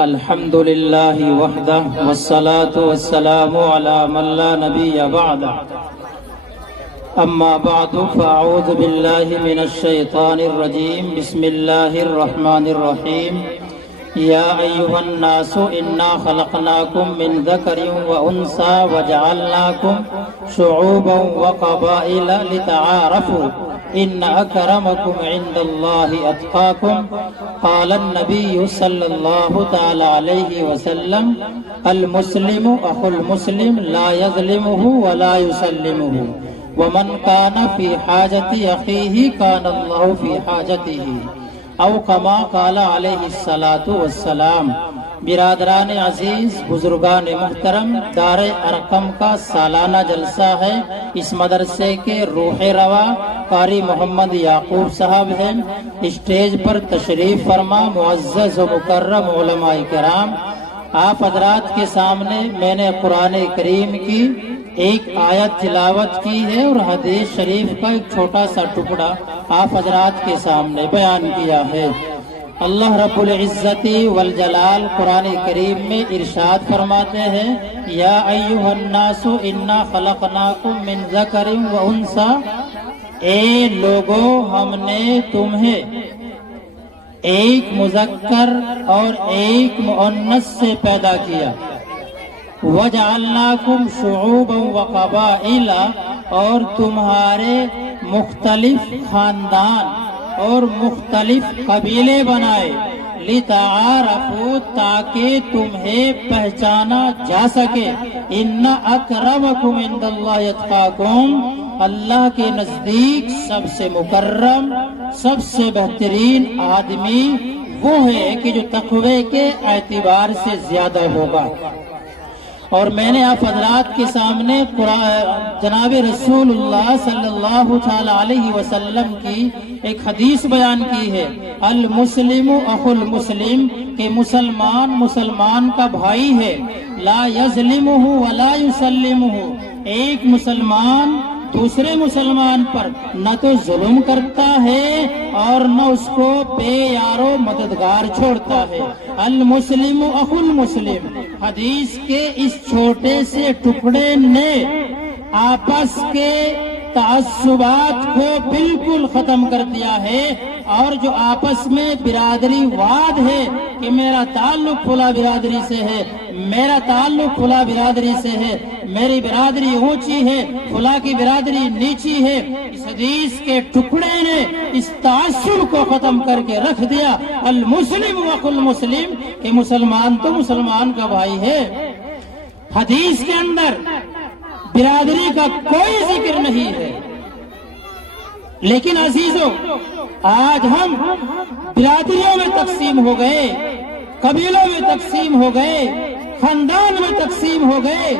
الحمد لله وحده والصلاة والسلام على من لا نبي بعده أما بعد فأعوذ بالله من الشيطان الرجيم بسم الله الرحمن الرحيم يا أيها الناس إنا خلقناكم من ذكر وأنثى وجعلناكم شعوبا وقبائل لتعارفوا إن أكرمكم عند الله أتقاكم قال النبي صلى الله تعالى عليه وسلم المسلم أخو المسلم لا يظلمه ولا يسلمه ومن كان في حاجة أخيه كان الله في حاجته او کما قال علیہ الصلاۃ والسلام۔ برادران عزیز، بزرگان محترم، دار ارقم کا سالانہ جلسہ ہے۔ اس مدرسے کے روح روا قاری محمد یعقوب صاحب ہیں۔ اسٹیج پر تشریف فرما معزز و مکرم علماء کرام، آپ حضرات کے سامنے میں نے قرآن کریم کی ایک آیت تلاوت کی ہے اور حدیث شریف کا ایک چھوٹا سا ٹکڑا آپ حضرات کے سامنے بیان کیا ہے۔ اللہ رب العزت والجلال قرآن کریم میں ارشاد فرماتے ہیں یا ایھا الناس انا خلقناکم من ذکر و انثی، اے لوگو ہم نے تمہیں ایک مذکر اور ایک مؤنث سے پیدا کیا، وَجَعَلْنَاكُمْ شُعُوبًا وَقَبَائِلَ، اور تمہارے مختلف خاندان اور مختلف قبیلے بنائے، لِتَعَارَفُوا، تاکہ تمہیں پہچانا جا سکے، إِنَّ أَكْرَمَكُمْ عِنْدَ اللَّهِ أَتْقَاكُمْ، اللہ کے نزدیک سب سے مکرم، سب سے بہترین آدمی وہ ہے کہ جو تقوی کے اعتبار سے زیادہ ہوگا۔ اور میں نے آپ حضرات کے سامنے جناب رسول اللہ صلی اللہ تعالی علیہ وسلم کی ایک حدیث بیان کی ہے، المسلم اخو المسلم، کہ مسلمان مسلمان کا بھائی ہے، لا یظلمہ ولا یسلمہ، ایک مسلمان دوسرے مسلمان پر نہ تو ظلم کرتا ہے اور نہ اس کو بے یارو مددگار چھوڑتا ہے۔ المسلم اخو المسلم، حدیث کے اس چھوٹے سے ٹکڑے نے آپس کے تعصبات کو بالکل ختم کر دیا ہے، اور جو آپس میں برادری واد ہے کہ میرا تعلق فلاں برادری سے ہے، میرا تعلق فلاں برادری سے ہے، میری برادری اونچی ہے، فلاں کی برادری نیچی ہے، اس حدیث کے ٹکڑے نے اس تعصب کو ختم کر کے رکھ دیا۔ المسلم اخو المسلم، کہ مسلمان تو مسلمان کا بھائی ہے۔ حدیث کے اندر برادری کا کوئی ذکر نہیں ہے، لیکن عزیزوں آج ہم برادریوں میں تقسیم ہو گئے، قبیلوں میں تقسیم ہو گئے، خاندان میں تقسیم ہو گئے،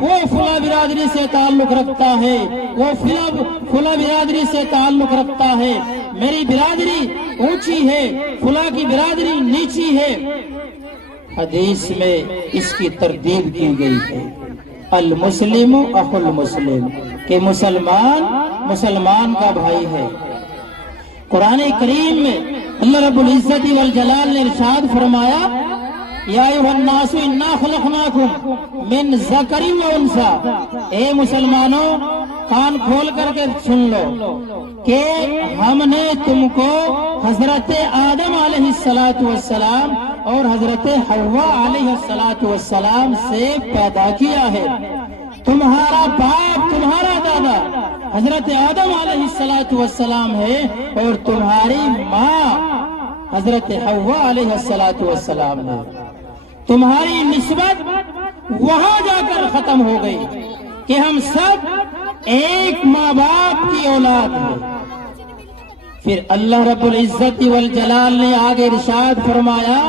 وہ فلاں برادری سے تعلق رکھتا ہے، وہ فلاں برادری سے تعلق رکھتا ہے، میری برادری اونچی ہے، فلاں کی برادری نیچی ہے۔ حدیث میں اس کی تردید کی گئی ہے، المسلم اخو المسلم، کہ مسلمان مسلمان کا بھائی ہے۔ قرآن کریم میں اللہ رب العزت والجلال نے ارشاد فرمایا یا ایھا الناس انا خلقناکم من ذکر و انثی، اے مسلمانوں کان کھول کر کے سن لو کہ ہم نے تم کو حضرت آدم علیہ السلام اور حضرت حوا علیہ السلام سے پیدا کیا ہے۔ تمہارا باپ تمہارا دادا حضرت آدم علیہ السلام ہے، اور تمہاری ماں حضرت حوا علیہ السلام ہے۔ تمہاری نسبت وہاں جا کر ختم ہو گئی کہ ہم سب ایک ماں باپ کی اولاد ہیں۔ پھر اللہ رب العزت والجلال نے آگے ارشاد فرمایا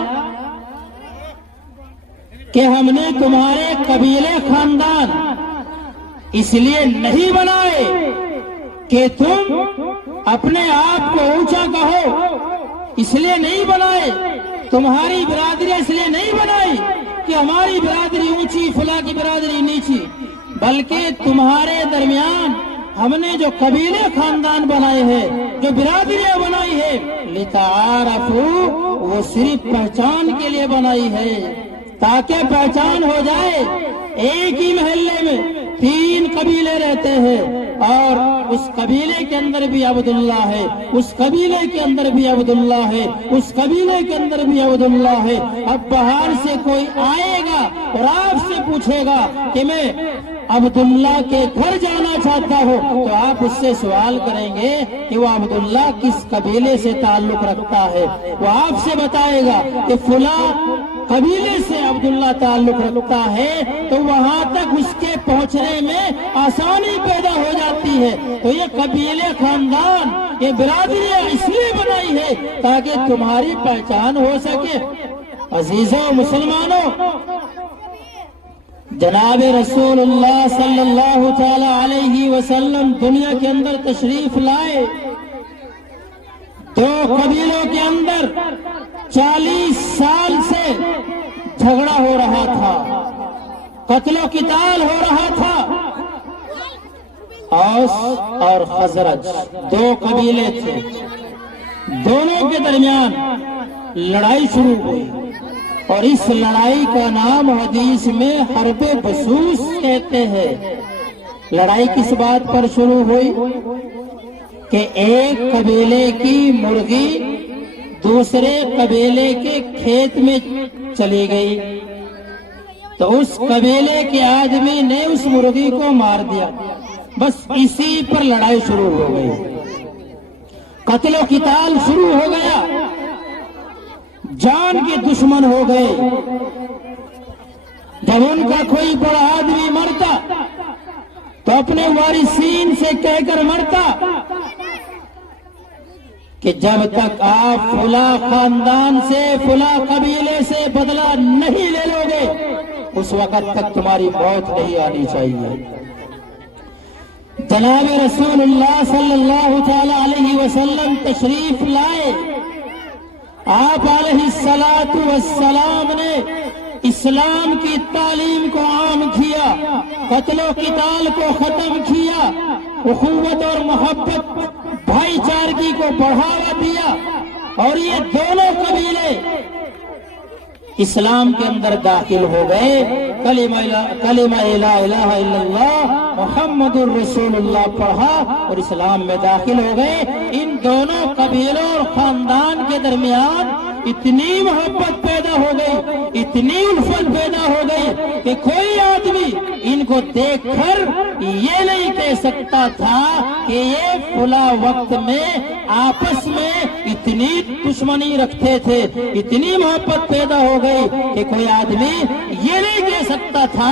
کہ ہم نے تمہارے قبیلے خاندان اس لیے نہیں بنائے کہ تم اپنے آپ کو اونچا کہو، اس لیے نہیں بنائے، تمہاری برادری اس لیے نہیں بنائی کہ ہماری برادری اونچی فلاں کی برادری نیچی، بلکہ تمہارے درمیان ہم نے جو قبیلے خاندان بنائے ہیں جو برادریاں بنائی ہے لتعارفوا، وہ صرف پہچان کے لیے بنائی ہے تاکہ پہچان ہو جائے۔ ایک ہی محلے میں 3 قبیلے رہتے ہیں اور اس قبیلے کے اندر بھی عبداللہ ہے، اس قبیلے کے اندر بھی عبداللہ ہے، اس قبیلے کے اندر بھی عبداللہ ہے۔ اب باہر سے کوئی آئے گا اور آپ سے پوچھے گا کہ میں عبداللہ کے گھر جانا چاہتا ہوں، تو آپ اس سے سوال کریں گے کہ وہ عبداللہ کس قبیلے سے تعلق رکھتا ہے۔ وہ آپ سے بتائے گا کہ فلاں قبیلے سے عبداللہ تعلق رکھتا ہے، تو وہاں تک اس کے پہنچنے میں آسانی پیدا ہو جاتی ہے۔ تو یہ قبیلے، خاندان، یہ برادریاں اس لیے بنائی ہے تاکہ تمہاری پہچان ہو سکے۔ عزیزوں مسلمانوں، جناب رسول اللہ صلی اللہ تعالی علیہ وسلم دنیا کے اندر تشریف لائے، 2 قبیلوں کے اندر 40 سال سے جھگڑا ہو رہا تھا، قتل و قتال ہو رہا تھا۔ اوس اور خزرج 2 قبیلے تھے، دونوں کے درمیان لڑائی شروع ہوئی، اور اس لڑائی کا نام حدیث میں حرب بسوس کہتے ہیں۔ لڑائی کس بات پر شروع ہوئی کہ ایک قبیلے کی مرغی دوسرے قبیلے کے کھیت میں چلی گئی، تو اس قبیلے کے آدمی نے اس مرغی کو مار دیا۔ بس اسی پر لڑائی شروع ہو گئی، قتل و قتال شروع ہو گیا، جان کے دشمن ہو گئے۔ جب ان کا کوئی بڑا آدمی مرتا تو اپنے وارثین سے کہہ کر مرتا کہ جب تک آپ فلاں خاندان سے، فلاں قبیلے سے بدلہ نہیں لے لو گے، اس وقت تک تمہاری موت نہیں آنی چاہیے۔ جناب رسول اللہ صلی اللہ تعالی علیہ وسلم تشریف لائے، آپ علیہ السلام نے اسلام کی تعلیم کو عام کیا، قتل و قتال کو ختم کیا، اخوت اور محبت، بھائی چارگی کو بڑھاوا دیا، اور یہ دونوں قبیلے اسلام کے اندر داخل ہو گئے۔ کلمہ لا الہ الا اللہ محمد الرسول اللہ پڑھا اور اسلام میں داخل ہو گئے۔ ان دونوں قبیلوں اور خاندان کے درمیان اتنی محبت پیدا ہو گئی، اتنی الفت پیدا ہو گئی کہ کوئی آدمی ان کو دیکھ کر یہ نہیں کہہ سکتا تھا کہ یہ فلاں وقت میں آپس میں اتنی دشمنی رکھتے تھے، اتنی محبت پیدا ہو گئی کہ کوئی آدمی یہ نہیں کہہ سکتا تھا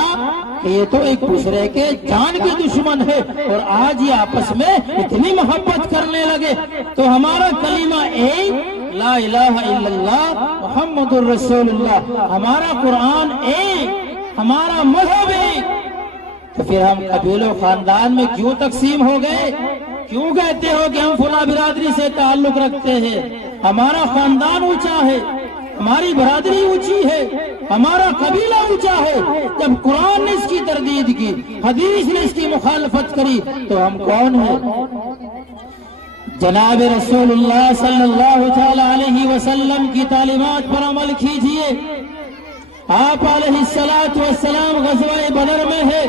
کہ یہ تو ایک دوسرے کے جان کے دشمن ہے، اور آج یہ آپس میں اتنی محبت کرنے لگے۔ تو ہمارا کلمہ ایک لا الہ الا اللہ محمد الرسول اللہ، ہمارا قرآن ایک، ہمارا مذہب ایک، تو پھر ہم قبیلوں خاندان میں کیوں تقسیم ہو گئے؟ کیوں کہتے ہو کہ ہم فلاں برادری سے تعلق رکھتے ہیں؟ ہمارا خاندان اونچا ہے، ہماری برادری اونچی ہے، ہمارا قبیلہ اونچا ہے۔ جب قرآن نے اس کی تردید کی، حدیث نے اس کی مخالفت کری، تو ہم کون ہیں؟ جناب رسول اللہ صلی اللہ تعالی علیہ وسلم کی تعلیمات پر عمل کیجئے۔ آپ علیہ السلام غزوہ بدر میں ہے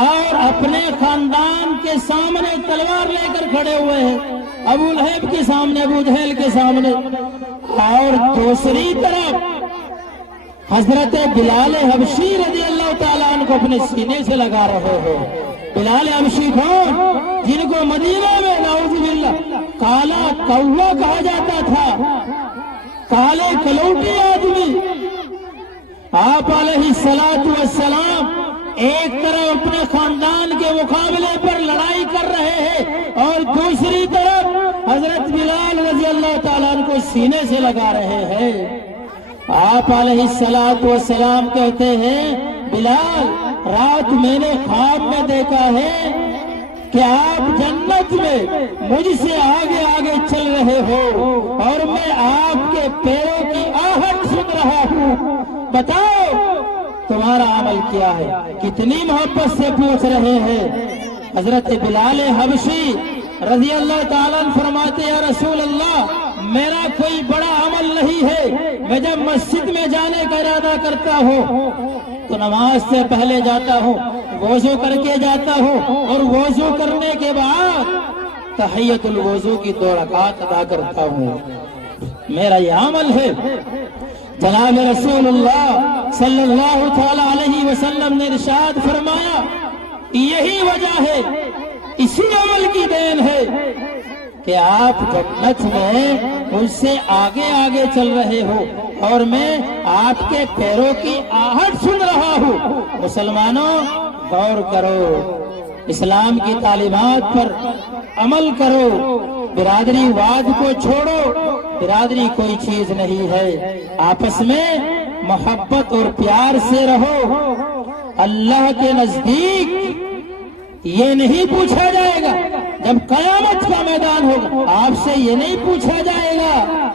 اور اپنے خاندان کے سامنے تلوار لے کر کھڑے ہوئے ہیں، ابو لہب کے سامنے، ابو جہل کے سامنے، اور دوسری طرف حضرت بلال حبشی رضی اللہ تعالیٰ عنہ کو اپنے سینے سے لگا رہے ہیں۔ بلال حبشی کون؟ جن کو مدینہ میں نعوذ باللہ کالا کوا کہا جاتا تھا، کالے کلوٹی آدمی۔ آپ علیہ السلام ایک طرف اپنے خاندان کے مقابلے پر لڑائی کر رہے ہیں اور دوسری طرف حضرت بلال رضی اللہ تعالیٰ عنہ کو سینے سے لگا رہے ہیں۔ آپ علیہ السلام کہتے ہیں، بلال، رات میں نے خواب میں دیکھا ہے کہ آپ جنت میں مجھ سے آگے آگے چل رہے ہو اور میں آپ کے پیروں کی آہٹ سن رہا ہوں، بتاؤ تمہارا عمل کیا ہے؟ کتنی محبت سے پوچھ رہے ہیں۔ حضرت بلال حبشی رضی اللہ تعالیٰ عنہ فرماتے یا رسول اللہ میرا کوئی بڑا عمل نہیں ہے، میں جب مسجد میں جانے کا ارادہ کرتا ہوں تو نماز سے پہلے جاتا ہوں، وضو کر کے جاتا ہوں، اور وضو کرنے کے بعد تحیت الوضو کی 2 رکعات ادا کرتا ہوں، میرا یہ عمل ہے۔ جناب رسول اللہ صلی اللہ تعالی علیہ وسلم نے ارشاد فرمایا یہی وجہ ہے، اسی عمل کی دین ہے کہ آپ جنت میں مجھ سے آگے آگے چل رہے ہو اور میں آپ کے پیروں کی آہٹ سن رہا ہوں۔ مسلمانوں غور کرو، اسلام کی تعلیمات پر عمل کرو، برادری واد کو چھوڑو، برادری کوئی چیز نہیں ہے، آپس میں محبت اور پیار سے رہو۔ اللہ کے نزدیک یہ نہیں پوچھا جائے گا، جب قیامت کا میدان ہوگا آپ سے یہ نہیں پوچھا جائے گا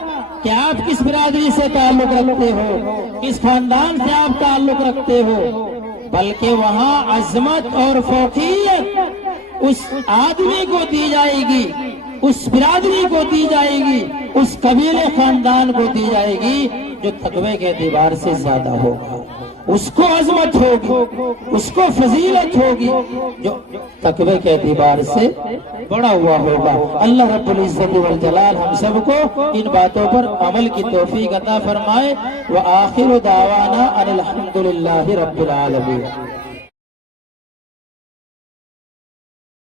کہ آپ کس برادری سے تعلق رکھتے ہو، کس خاندان سے آپ تعلق رکھتے ہو، بلکہ وہاں عظمت اور فوقیت اس آدمی کو دی جائے گی، اس برادری کو دی جائے گی، اس قبیلے خاندان کو دی جائے گی جو تقوی کے اعتبار سے زیادہ ہوگا، اس کو عظمت ہوگی، اس کو فضیلت ہوگی جو تقوی کے اعتبار سے بڑا ہوا ہوگا۔ اللہ رب العزت والجلال ہم سب کو ان باتوں پر عمل کی توفیق عطا فرمائے۔ وآخر دعوانا ان الحمدللہ رب العالمین۔